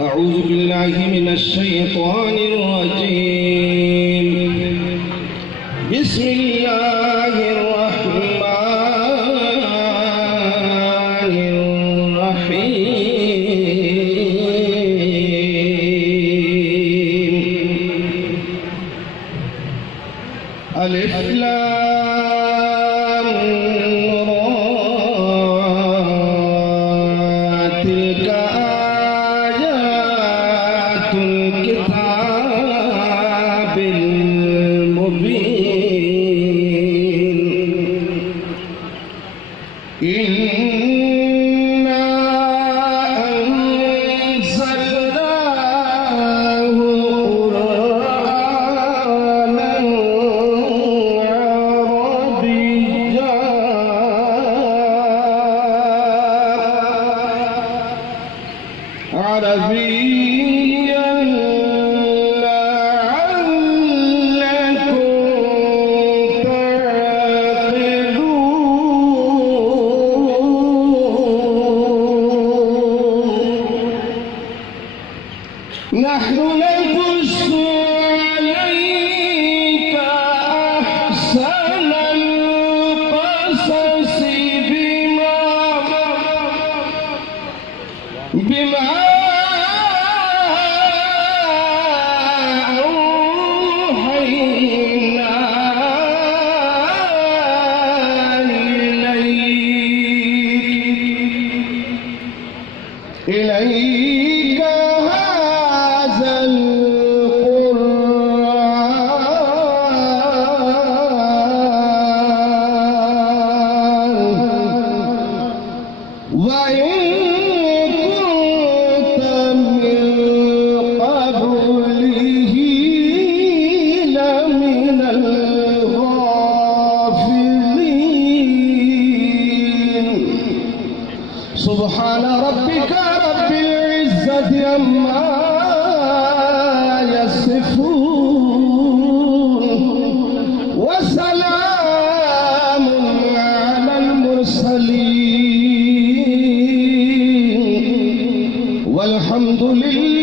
أعوذ بالله من الشيطان الرجيم. بسم الله الرحمن الرحيم. ألف لام را. تلك آيات الكتاب المبين. إنا أنزلناه قرآنا عربيا لعلكم تعقلون. نحن نقص عليك أحسن القصص بما أوحينا إليك هذا القرآن وإن كنت من قبله لمن الغافلين. سبحان ربك رب العزة عما يصفون وسلام على المرسلين والحمد لله